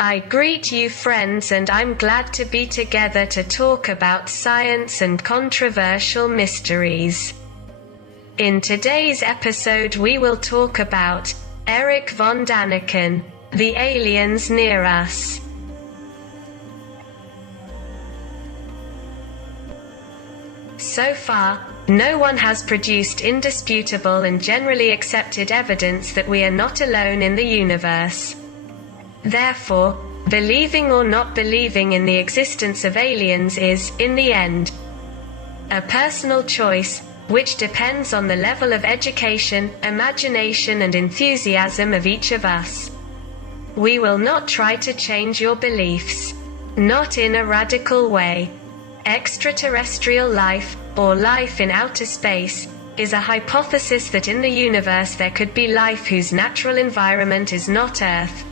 I greet you friends, and I'm glad to be together to talk about science and controversial mysteries. In today's episode we will talk about Erich von Däniken, the aliens near us. So far, no one has produced indisputable and generally accepted evidence that we are not alone in the universe. Therefore, believing or not believing in the existence of aliens is, in the end, a personal choice, which depends on the level of education, imagination and enthusiasm of each of us. We will not try to change your beliefs. Not in a radical way. Extraterrestrial life, or life in outer space, is a hypothesis that in the universe there could be life whose natural environment is not Earth.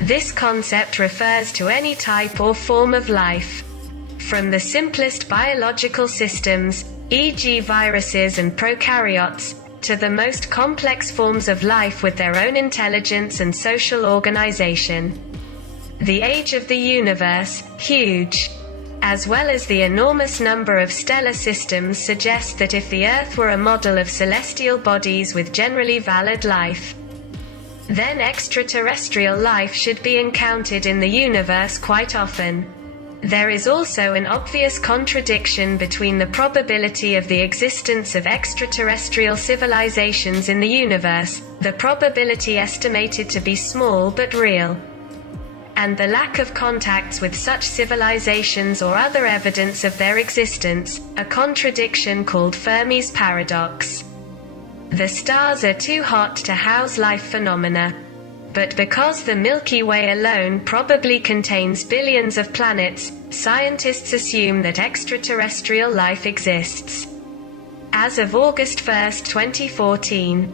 This concept refers to any type or form of life. From the simplest biological systems, e.g. viruses and prokaryotes, to the most complex forms of life with their own intelligence and social organization. The age of the universe, huge, as well as the enormous number of stellar systems, suggest that if the Earth were a model of celestial bodies with generally valid life, then extraterrestrial life should be encountered in the universe quite often. There is also an obvious contradiction between the probability of the existence of extraterrestrial civilizations in the universe, the probability estimated to be small but real, and the lack of contacts with such civilizations or other evidence of their existence, a contradiction called Fermi's paradox. The stars are too hot to house life phenomena. But because the Milky Way alone probably contains billions of planets, scientists assume that extraterrestrial life exists. As of August 1, 2014,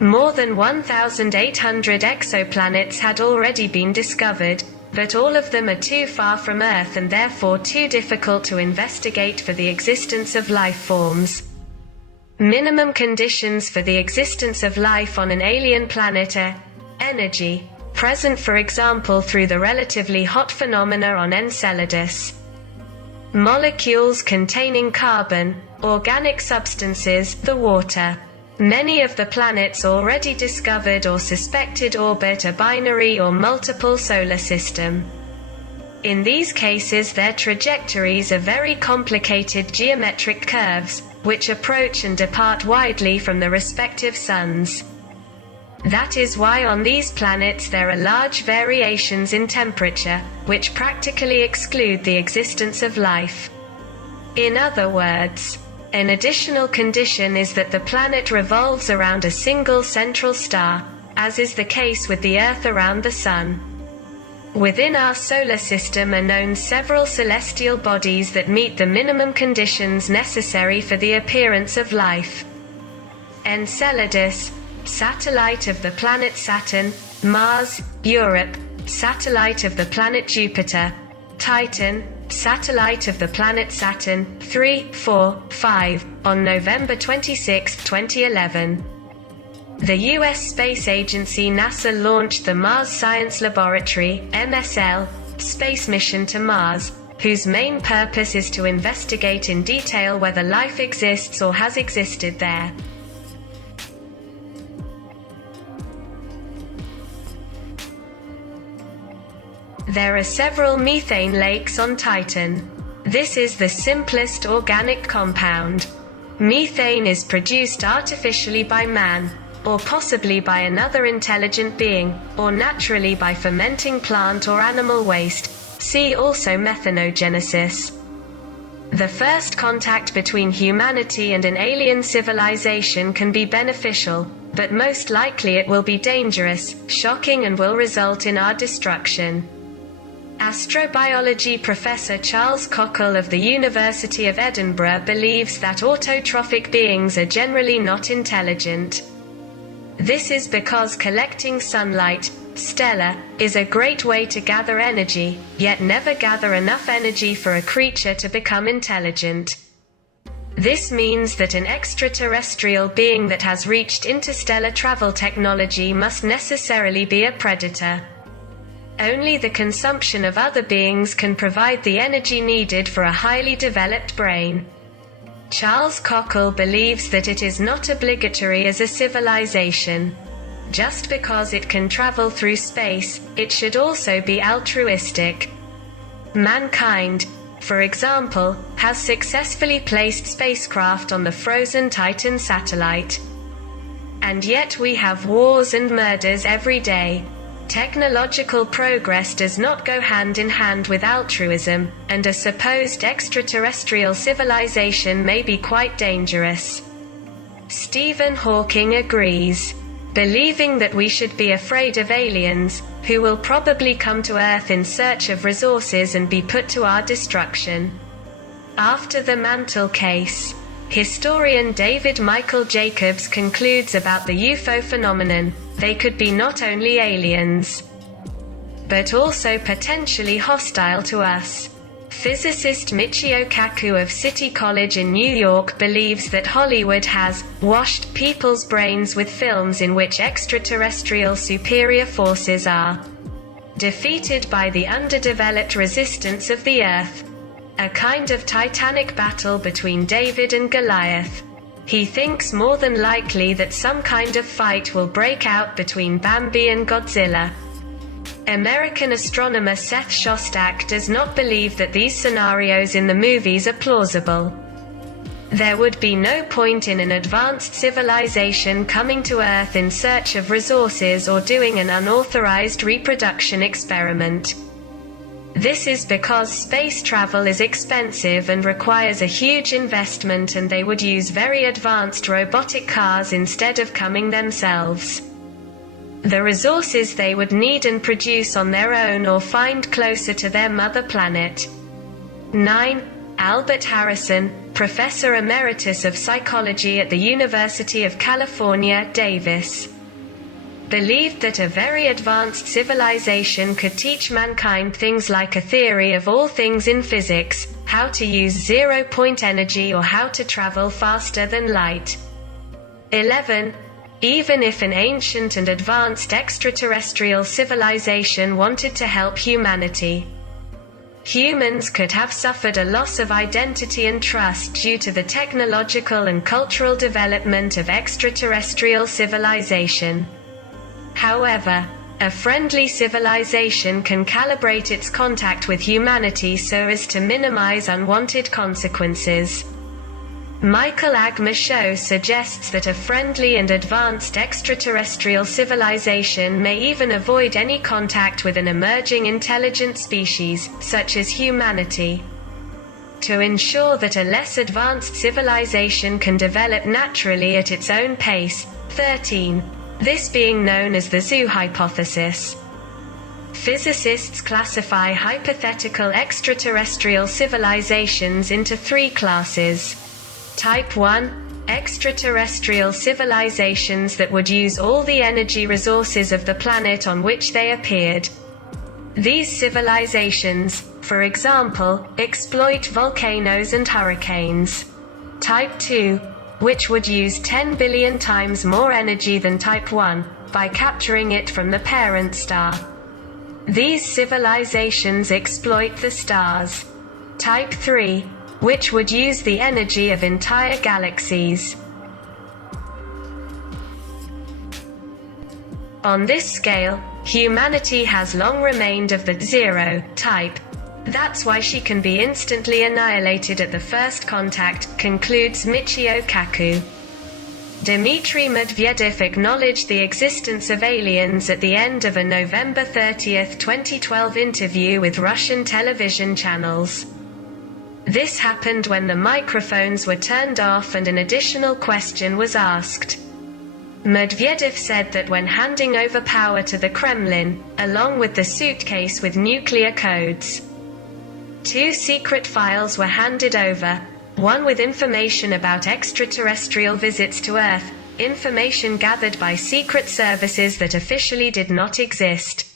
more than 1,800 exoplanets had already been discovered, but all of them are too far from Earth and therefore too difficult to investigate for the existence of life forms. Minimum conditions for the existence of life on an alien planet are energy, present for example through the relatively hot phenomena on Enceladus. Molecules containing carbon, organic substances, the water. Many of the planets already discovered or suspected orbit a binary or multiple solar system. In these cases their trajectories are very complicated geometric curves, which approach and depart widely from the respective suns. That is why on these planets there are large variations in temperature, which practically exclude the existence of life. In other words, an additional condition is that the planet revolves around a single central star, as is the case with the Earth around the Sun. Within our solar system are known several celestial bodies that meet the minimum conditions necessary for the appearance of life. Enceladus, satellite of the planet Saturn; Mars, Europe, satellite of the planet Jupiter; Titan, satellite of the planet Saturn, 3, 4, 5, on November 26, 2011. The U.S. Space Agency NASA launched the Mars Science Laboratory, MSL, space mission to Mars, whose main purpose is to investigate in detail whether life exists or has existed there. There are several methane lakes on Titan. This is the simplest organic compound. Methane is produced artificially by man, or possibly by another intelligent being, or naturally by fermenting plant or animal waste. See also methanogenesis. The first contact between humanity and an alien civilization can be beneficial, but most likely it will be dangerous, shocking and will result in our destruction. Astrobiology professor Charles Cockle of the University of Edinburgh believes that autotrophic beings are generally not intelligent. This is because collecting sunlight, stellar, is a great way to gather energy, yet never gather enough energy for a creature to become intelligent. This means that an extraterrestrial being that has reached interstellar travel technology must necessarily be a predator. Only the consumption of other beings can provide the energy needed for a highly developed brain. Charles Cockle believes that it is not obligatory as a civilization. Just because it can travel through space, it should also be altruistic. Mankind, for example, has successfully placed spacecraft on the frozen Titan satellite. And yet we have wars and murders every day. Technological progress does not go hand in hand with altruism, and a supposed extraterrestrial civilization may be quite dangerous. Stephen Hawking agrees, believing that we should be afraid of aliens, who will probably come to Earth in search of resources and be put to our destruction. After the Mantle case, historian David Michael Jacobs concludes about the UFO phenomenon: they could be not only aliens, but also potentially hostile to us. Physicist Michio Kaku of City College in New York believes that Hollywood has washed people's brains with films in which extraterrestrial superior forces are defeated by the underdeveloped resistance of the Earth. A kind of titanic battle between David and Goliath. He thinks more than likely that some kind of fight will break out between Bambi and Godzilla. American astronomer Seth Shostak does not believe that these scenarios in the movies are plausible. There would be no point in an advanced civilization coming to Earth in search of resources or doing an unauthorized reproduction experiment. This is because space travel is expensive and requires a huge investment, and they would use very advanced robotic cars instead of coming themselves. The resources they would need and produce on their own or find closer to their mother planet. 9. Albert Harrison, Professor Emeritus of Psychology at the University of California, Davis, believed that a very advanced civilization could teach mankind things like a theory of all things in physics, how to use zero-point energy, or how to travel faster than light. 11. Even if an ancient and advanced extraterrestrial civilization wanted to help humanity, humans could have suffered a loss of identity and trust due to the technological and cultural development of extraterrestrial civilization. However, a friendly civilization can calibrate its contact with humanity so as to minimize unwanted consequences. Michael Agmashow suggests that a friendly and advanced extraterrestrial civilization may even avoid any contact with an emerging intelligent species, such as humanity, to ensure that a less advanced civilization can develop naturally at its own pace. 13. This being known as the zoo hypothesis. Physicists classify hypothetical extraterrestrial civilizations into 3 classes. Type 1. Extraterrestrial civilizations that would use all the energy resources of the planet on which they appeared. These civilizations, for example, exploit volcanoes and hurricanes. Type 2, which would use 10 billion times more energy than Type 1, by capturing it from the parent star. These civilizations exploit the stars. Type 3, which would use the energy of entire galaxies. On this scale, humanity has long remained of the zero type. That's why she can be instantly annihilated at the first contact, concludes Michio Kaku. Dmitry Medvedev acknowledged the existence of aliens at the end of a November 30, 2012 interview with Russian television channels. This happened when the microphones were turned off and an additional question was asked. Medvedev said that when handing over power to the Kremlin, along with the suitcase with nuclear codes, 2 secret files were handed over, one with information about extraterrestrial visits to Earth, information gathered by secret services that officially did not exist.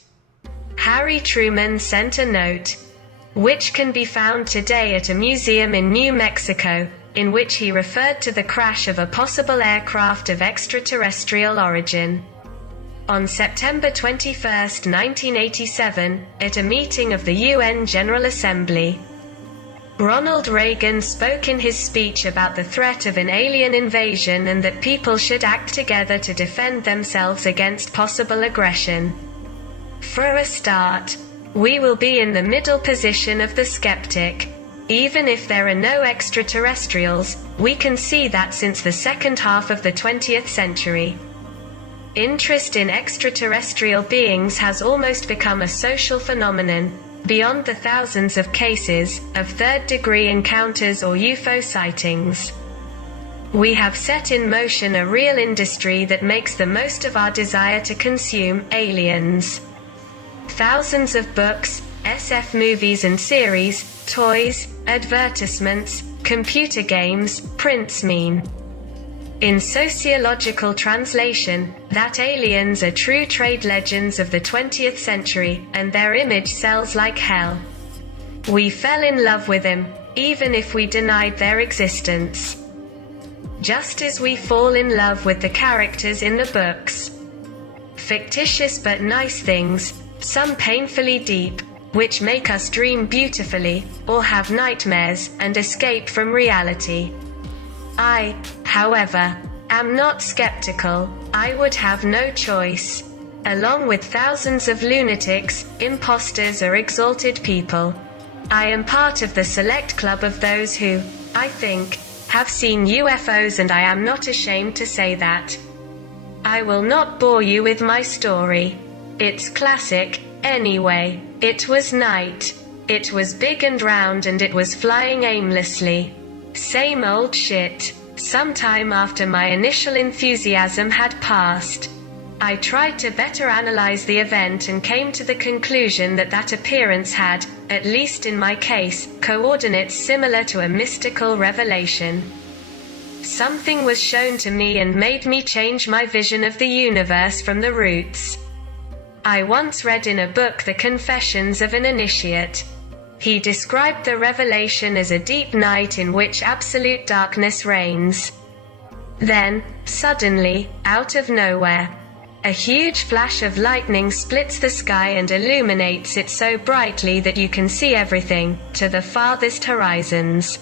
Harry Truman sent a note, which can be found today at a museum in New Mexico, in which he referred to the crash of a possible aircraft of extraterrestrial origin. On September 21, 1987, at a meeting of the UN General Assembly, Ronald Reagan spoke in his speech about the threat of an alien invasion and that people should act together to defend themselves against possible aggression. For a start, we will be in the middle position of the skeptic. Even if there are no extraterrestrials, we can see that since the second half of the 20th century. Interest in extraterrestrial beings has almost become a social phenomenon, beyond the thousands of cases of third-degree encounters or UFO sightings. We have set in motion a real industry that makes the most of our desire to consume aliens. Thousands of books, SF movies and series, toys, advertisements, computer games, prints mean, in sociological translation, that aliens are true trade legends of the 20th century, and their image sells like hell. We fell in love with them, even if we denied their existence. Just as we fall in love with the characters in the books. Fictitious but nice things, some painfully deep, which make us dream beautifully, or have nightmares, and escape from reality. I, however, am not skeptical. I would have no choice. Along with thousands of lunatics, imposters or exalted people, I am part of the select club of those who, I think, have seen UFOs, and I am not ashamed to say that. I will not bore you with my story. It's classic, anyway. It was night. It was big and round and it was flying aimlessly. Same old shit. Sometime after my initial enthusiasm had passed, I tried to better analyze the event and came to the conclusion that that appearance had, at least in my case, coordinates similar to a mystical revelation. Something was shown to me and made me change my vision of the universe from the roots. I once read in a book The Confessions of an Initiate. He described the revelation as a deep night in which absolute darkness reigns. Then, suddenly, out of nowhere, a huge flash of lightning splits the sky and illuminates it so brightly that you can see everything, to the farthest horizons.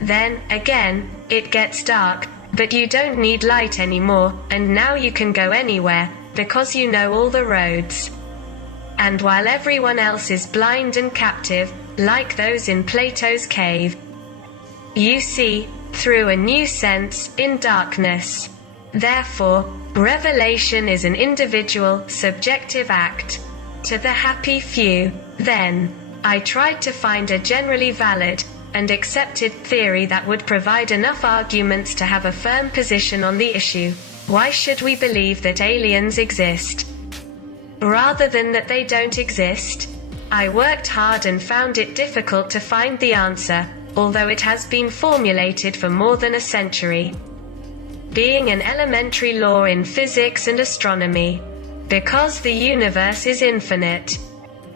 Then, again, it gets dark, but you don't need light anymore, and now you can go anywhere, because you know all the roads. And while everyone else is blind and captive, like those in Plato's cave, you see, through a new sense, in darkness. Therefore, revelation is an individual, subjective act. To the happy few, then, I tried to find a generally valid, and accepted theory that would provide enough arguments to have a firm position on the issue. Why should we believe that aliens exist, rather than that they don't exist? I worked hard and found it difficult to find the answer, although it has been formulated for more than a century. Being an elementary law in physics and astronomy. Because the universe is infinite.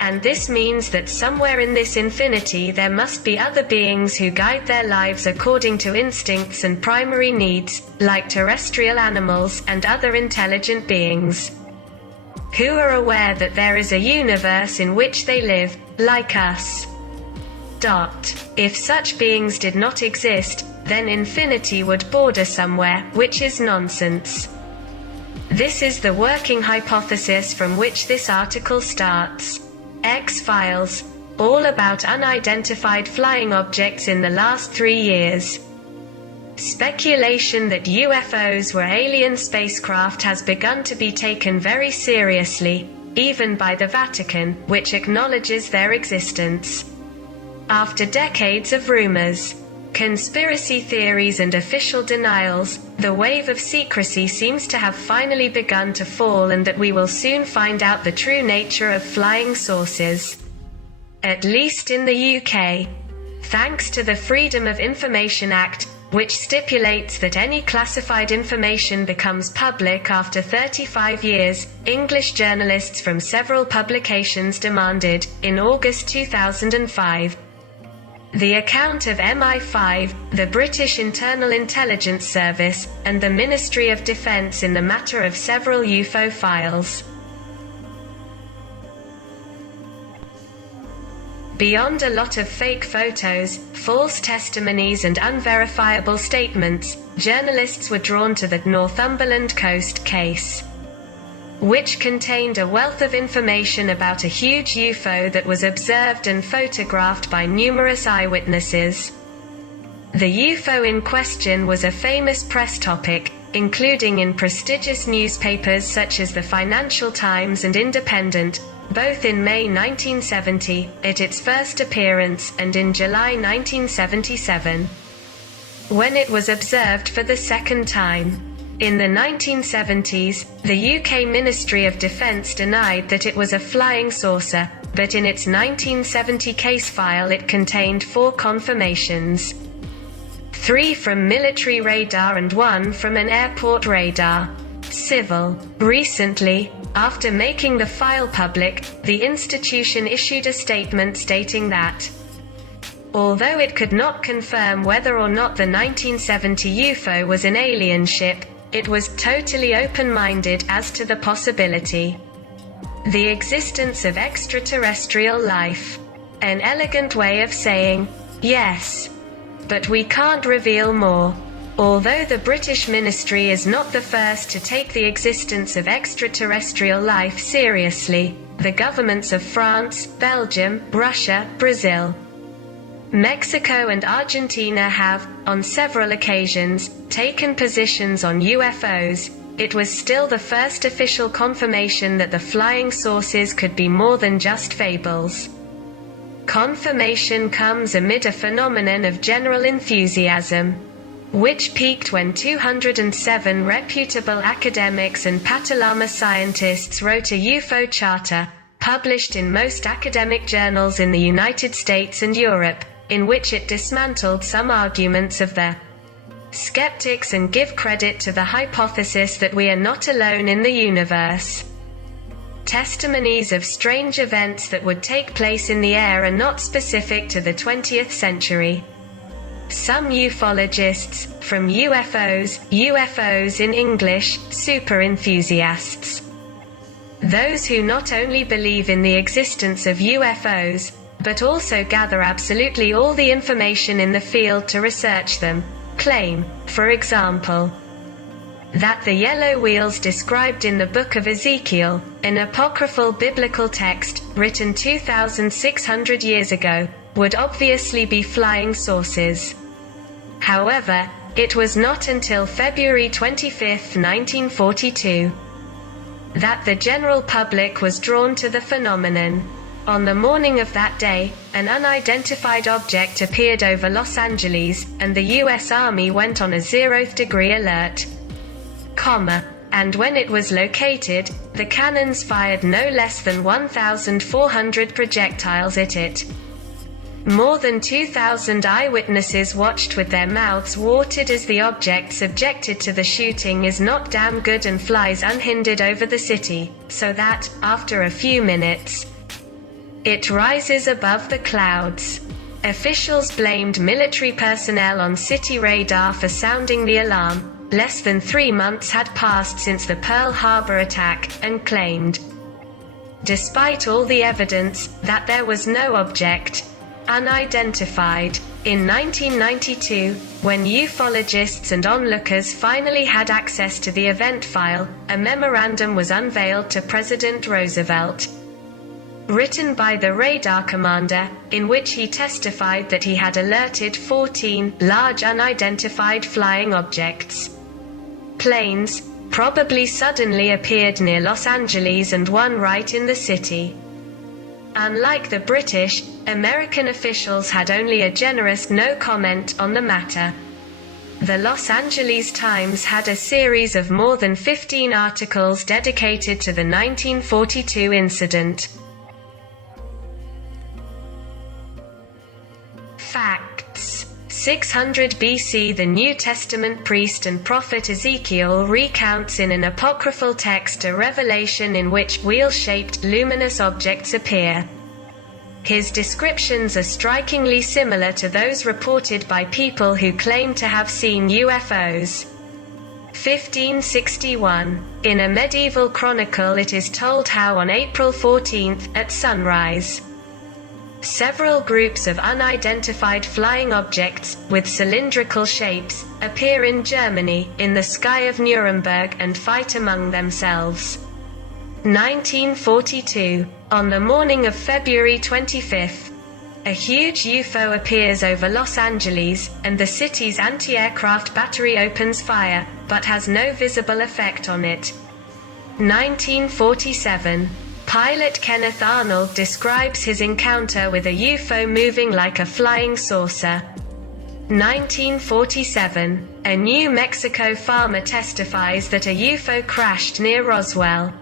And this means that somewhere in this infinity there must be other beings who guide their lives according to instincts and primary needs, like terrestrial animals and other intelligent beings, who are aware that there is a universe in which they live, like us. If such beings did not exist, then infinity would border somewhere, which is nonsense. This is the working hypothesis from which this article starts. X-Files, all about unidentified flying objects in the last 3 years. Speculation that UFOs were alien spacecraft has begun to be taken very seriously, even by the Vatican, which acknowledges their existence. After decades of rumors, conspiracy theories and official denials, the wave of secrecy seems to have finally begun to fall, and that we will soon find out the true nature of flying saucers. At least in the UK. Thanks to the Freedom of Information Act, which stipulates that any classified information becomes public after 35 years, English journalists from several publications demanded, in August 2005, The account of MI5, the British Internal Intelligence Service, and the Ministry of Defence in the matter of several UFO files. Beyond a lot of fake photos, false testimonies and unverifiable statements, journalists were drawn to the Northumberland Coast case, which contained a wealth of information about a huge UFO that was observed and photographed by numerous eyewitnesses. The UFO in question was a famous press topic, including in prestigious newspapers such as the Financial Times and Independent, both in May 1970, at its first appearance, and in July 1977, when it was observed for the second time. In the 1970s, the UK Ministry of Defence denied that it was a flying saucer, but in its 1970 case file it contained 4 confirmations. 3 from military radar and 1 from an airport radar. Civil. Recently, after making the file public, the institution issued a statement stating that, although it could not confirm whether or not the 1970 UFO was an alien ship, it was totally open-minded as to the possibility, the existence of extraterrestrial life. An elegant way of saying, yes, but we can't reveal more. Although the British ministry is not the first to take the existence of extraterrestrial life seriously, the governments of France, Belgium, Russia, Brazil, Mexico and Argentina have, on several occasions, taken positions on UFOs. It was still the first official confirmation that the flying saucers could be more than just fables. Confirmation comes amid a phenomenon of general enthusiasm, which peaked when 207 reputable academics and Patalama scientists wrote a UFO charter, published in most academic journals in the United States and Europe, in which it dismantled some arguments of the skeptics and give credit to the hypothesis that we are not alone in the universe. Testimonies of strange events that would take place in the air are not specific to the 20th century. Some ufologists, from UFOs in English, super enthusiasts, those who not only believe in the existence of UFOs, but also gather absolutely all the information in the field to research them, claim, for example, that the yellow wheels described in the Book of Ezekiel, an apocryphal biblical text, written 2,600 years ago, would obviously be flying saucers. However, it was not until February 25, 1942, that the general public was drawn to the phenomenon. On the morning of that day, an unidentified object appeared over Los Angeles, and the U.S. Army went on a 0th degree alert. And when it was located, the cannons fired no less than 1,400 projectiles at it. More than 2,000 eyewitnesses watched with their mouths watered as the object subjected to the shooting is not damn good and flies unhindered over the city, so that, after a few minutes, it rises above the clouds. Officials blamed military personnel on city radar for sounding the alarm. Less than 3 months had passed since the Pearl Harbor attack, and claimed, despite all the evidence, that there was no object, unidentified. In 1992, when ufologists and onlookers finally had access to the event file, a memorandum was unveiled to President Roosevelt, written by the radar commander, in which he testified that he had alerted 14 large unidentified flying objects. Planes, probably suddenly appeared near Los Angeles and one right in the city. Unlike the British, American officials had only a generous no comment on the matter. The Los Angeles Times had a series of more than 15 articles dedicated to the 1942 incident. Facts. 600 BC, the New Testament priest and prophet Ezekiel recounts in an apocryphal text a revelation in which wheel-shaped, luminous objects appear. His descriptions are strikingly similar to those reported by people who claim to have seen UFOs. 1561. In a medieval chronicle it is told how on April 14, at sunrise, several groups of unidentified flying objects, with cylindrical shapes, appear in Germany, in the sky of Nuremberg, and fight among themselves. 1942. On the morning of February 25, a huge UFO appears over Los Angeles, and the city's anti-aircraft battery opens fire, but has no visible effect on it. 1947. Pilot Kenneth Arnold describes his encounter with a UFO moving like a flying saucer. 1947. A New Mexico farmer testifies that a UFO crashed near Roswell,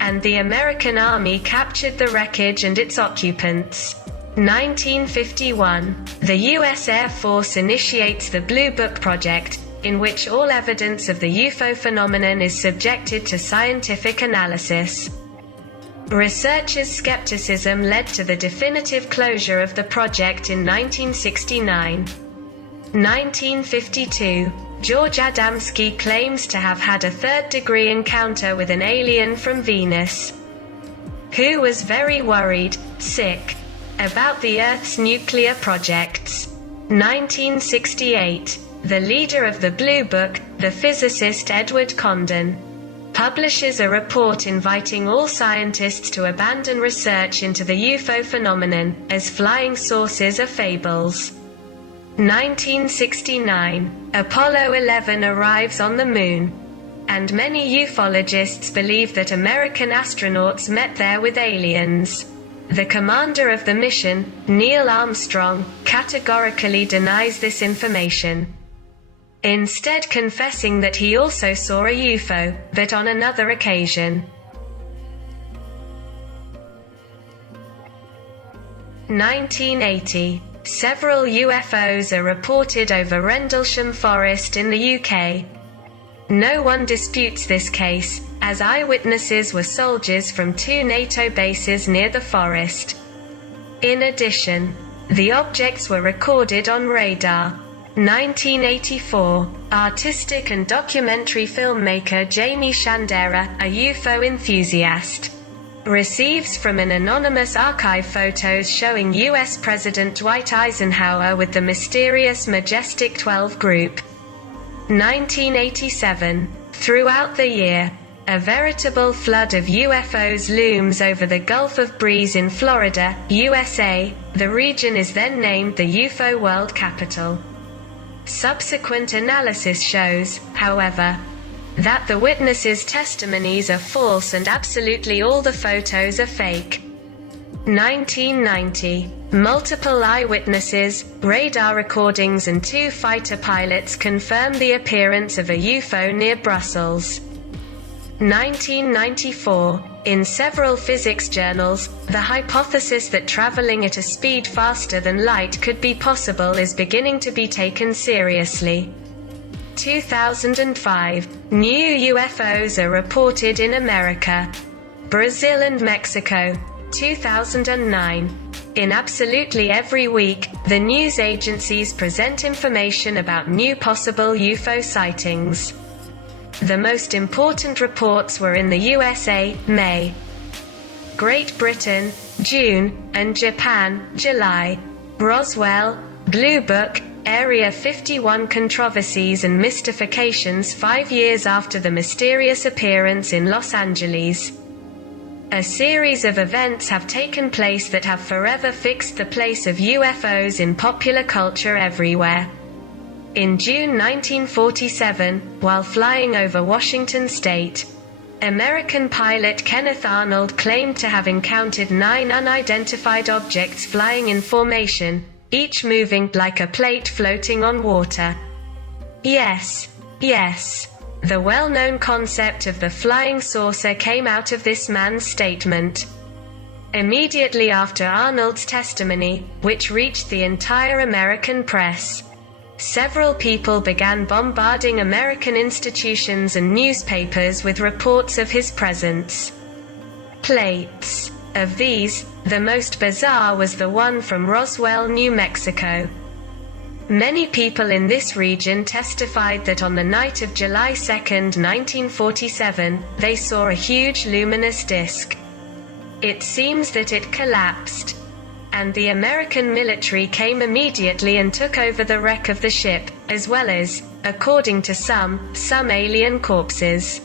and the American Army captured the wreckage and its occupants. 1951. The U.S. Air Force initiates the Blue Book Project, in which all evidence of the UFO phenomenon is subjected to scientific analysis. Researchers' skepticism led to the definitive closure of the project in 1969. 1952. George Adamski claims to have had a third-degree encounter with an alien from Venus, who was very worried, sick, about the Earth's nuclear projects. 1968. The leader of the Blue Book, the physicist Edward Condon, publishes a report inviting all scientists to abandon research into the UFO phenomenon, as flying saucers are fables. 1969. Apollo 11 arrives on the Moon, and many ufologists believe that American astronauts met there with aliens. The commander of the mission, Neil Armstrong, categorically denies this information, instead confessing that he also saw a UFO, but on another occasion. 1980. Several UFOs are reported over Rendlesham Forest in the UK. No one disputes this case, as eyewitnesses were soldiers from 2 NATO bases near the forest. In addition, the objects were recorded on radar. 1984. Artistic and documentary filmmaker Jamie Shandera, a UFO enthusiast, receives from an anonymous archive photos showing U.S. President Dwight Eisenhower with the mysterious Majestic 12 group. 1987. Throughout the year, a veritable flood of UFOs looms over the Gulf of Breeze in Florida, USA. The region is then named the UFO World Capital. Subsequent analysis shows, however, that the witnesses' testimonies are false and absolutely all the photos are fake. 1990. Multiple eyewitnesses, radar recordings and 2 fighter pilots confirm the appearance of a UFO near Brussels. 1994. In several physics journals, the hypothesis that traveling at a speed faster than light could be possible is beginning to be taken seriously. 2005. New UFOs are reported in America, Brazil and Mexico. 2009. In absolutely every week, the news agencies present information about new possible UFO sightings. The most important reports were in the USA, May, Great Britain, June, and Japan, July. Roswell, Blue Book, Area 51 controversies and mystifications 5 years after the mysterious appearance in Los Angeles. A series of events have taken place that have forever fixed the place of UFOs in popular culture everywhere. In June 1947, while flying over Washington state, American pilot Kenneth Arnold claimed to have encountered 9 unidentified objects flying in formation, each moving like a plate floating on water. Yes, the well-known concept of the flying saucer came out of this man's statement. Immediately after Arnold's testimony, which reached the entire American press, several people began bombarding American institutions and newspapers with reports of his presence. Plates of these, The most bizarre was the one from Roswell, New Mexico. Many people in this region testified that on the night of July 2, 1947, they saw a huge luminous disk. It seems that it collapsed, and the American military came immediately and took over the wreck of the ship, as well as, according to some alien corpses.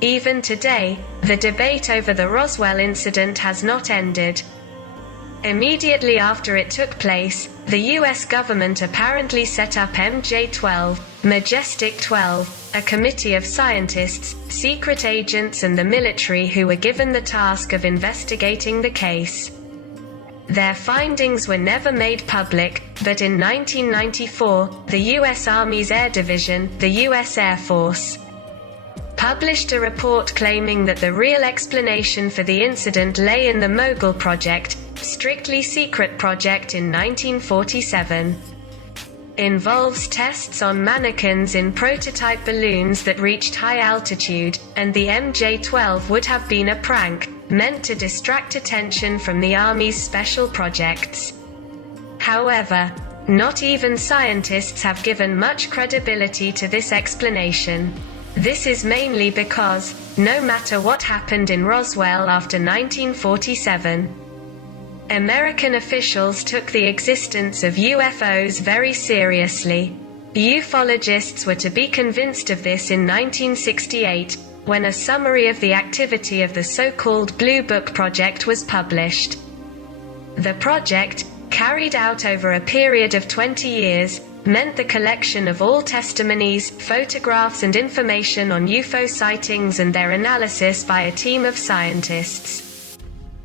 Even today, the debate over the Roswell incident has not ended. Immediately after it took place, the US government apparently set up MJ-12, Majestic 12, a committee of scientists, secret agents and the military who were given the task of investigating the case. Their findings were never made public, but in 1994, the U.S. Army's Air Division, the U.S. Air Force, published a report claiming that the real explanation for the incident lay in the Mogul Project, strictly secret project in 1947. Involves tests on mannequins in prototype balloons that reached high altitude, and the MJ-12 would have been a prank, meant to distract attention from the Army's special projects. However, not even scientists have given much credibility to this explanation. This is mainly because, no matter what happened in Roswell after 1947, American officials took the existence of UFOs very seriously. Ufologists were to be convinced of this in 1968, when a summary of the activity of the so-called Blue Book Project was published. The project, carried out over a period of 20 years, meant the collection of all testimonies, photographs and information on UFO sightings and their analysis by a team of scientists.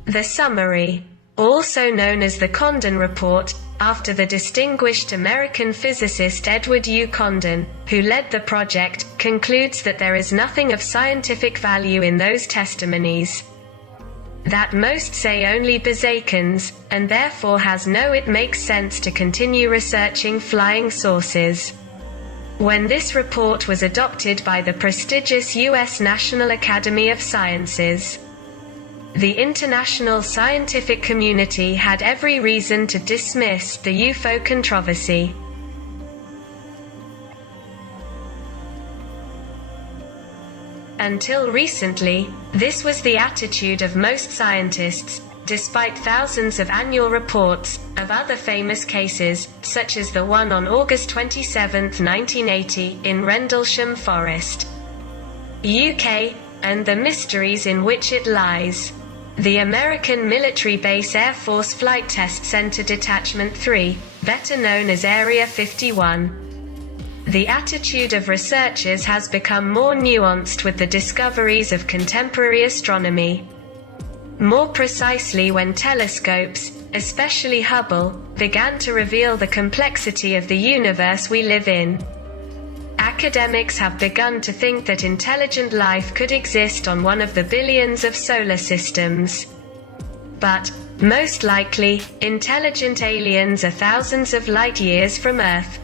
The summary, also known as the Condon Report, after the distinguished American physicist Edward U. Condon, who led the project, concludes that there is nothing of scientific value in those testimonies. That most say only Bazakins, and therefore it makes sense to continue researching flying saucers. When this report was adopted by the prestigious U.S. National Academy of Sciences, the international scientific community had every reason to dismiss the UFO controversy. Until recently, this was the attitude of most scientists, despite thousands of annual reports of other famous cases, such as the one on August 27, 1980, in Rendlesham Forest, UK, and the mysteries in which it lies. The American military base Air Force Flight Test Center Detachment 3, better known as Area 51. The attitude of researchers has become more nuanced with the discoveries of contemporary astronomy. More precisely when telescopes, especially Hubble, began to reveal the complexity of the universe we live in. Academics have begun to think that intelligent life could exist on one of the billions of solar systems. But, most likely, intelligent aliens are thousands of light years from Earth.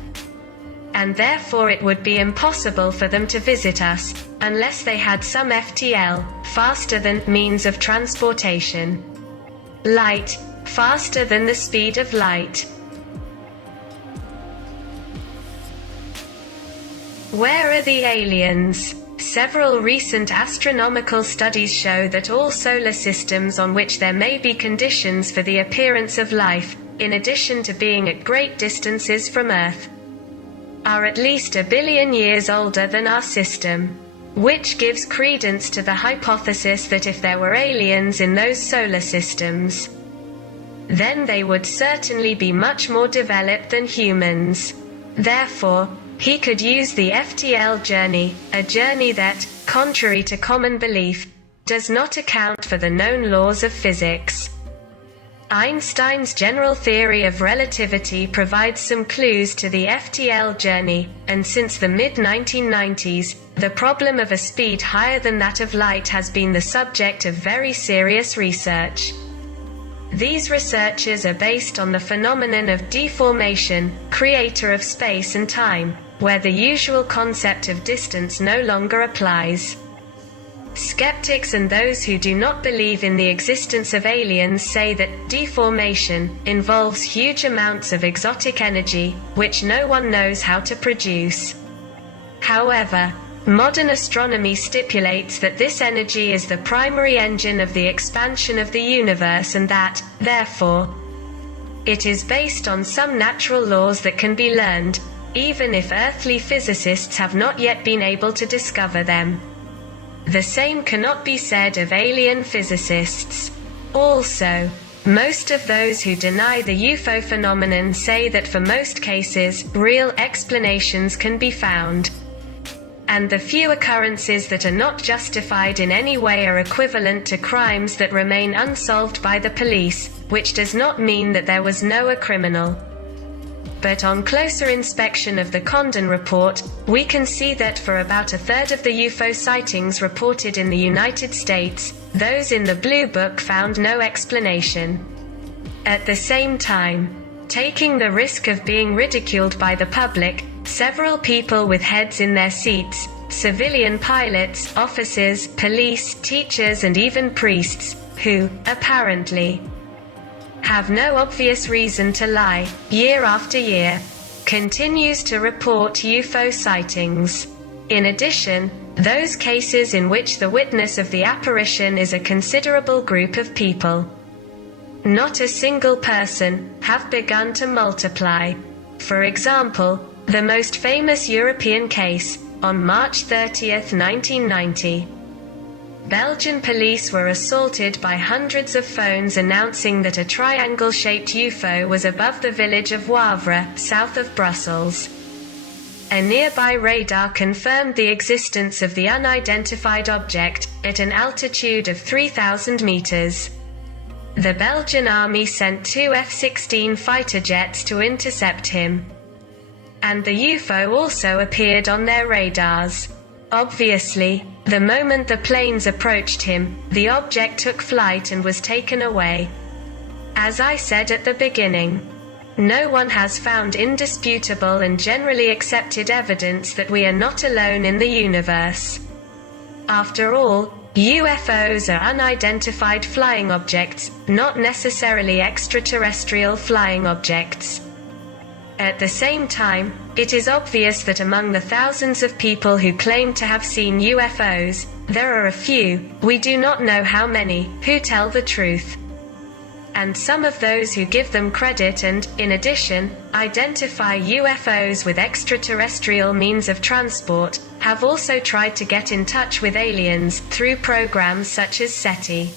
And therefore it would be impossible for them to visit us, unless they had some FTL, faster than, means of transportation. Light, faster than the speed of light. Where are the aliens? Several recent astronomical studies show that all solar systems on which there may be conditions for the appearance of life, in addition to being at great distances from Earth, are at least 1 billion years older than our system. Which gives credence to the hypothesis that if there were aliens in those solar systems, then they would certainly be much more developed than humans. Therefore, he could use the FTL journey, a journey that, contrary to common belief, does not account for the known laws of physics. Einstein's general theory of relativity provides some clues to the FTL journey, and since the mid-1990s, the problem of a speed higher than that of light has been the subject of very serious research. These researches are based on the phenomenon of deformation, creator of space and time, where the usual concept of distance no longer applies. Skeptics and those who do not believe in the existence of aliens say that deformation involves huge amounts of exotic energy, which no one knows how to produce. However, modern astronomy stipulates that this energy is the primary engine of the expansion of the universe and that, therefore, it is based on some natural laws that can be learned, even if earthly physicists have not yet been able to discover them. The same cannot be said of alien physicists. Also, most of those who deny the UFO phenomenon say that for most cases, real explanations can be found. And the few occurrences that are not justified in any way are equivalent to crimes that remain unsolved by the police, which does not mean that there was no criminal. But on closer inspection of the Condon report, we can see that for about a third of the UFO sightings reported in the United States, those in the Blue Book found no explanation. At the same time, taking the risk of being ridiculed by the public, several people with heads in their seats, civilian pilots, officers, police, teachers and even priests, who, apparently, have no obvious reason to lie, year after year, continues to report UFO sightings. In addition, those cases in which the witness of the apparition is a considerable group of people, not a single person, have begun to multiply. For example, the most famous European case, on March 30, 1990. Belgian police were assaulted by hundreds of phones announcing that a triangle-shaped UFO was above the village of Wavre, south of Brussels. A nearby radar confirmed the existence of the unidentified object, at an altitude of 3,000 meters. The Belgian army sent 2 F-16 fighter jets to intercept him. And the UFO also appeared on their radars. Obviously, the moment the planes approached him, the object took flight and was taken away. As I said at the beginning, no one has found indisputable and generally accepted evidence that we are not alone in the universe. After all, UFOs are unidentified flying objects, not necessarily extraterrestrial flying objects. At the same time, it is obvious that among the thousands of people who claim to have seen UFOs, there are a few, we do not know how many, who tell the truth. And some of those who give them credit and, in addition, identify UFOs with extraterrestrial means of transport, have also tried to get in touch with aliens through programs such as SETI.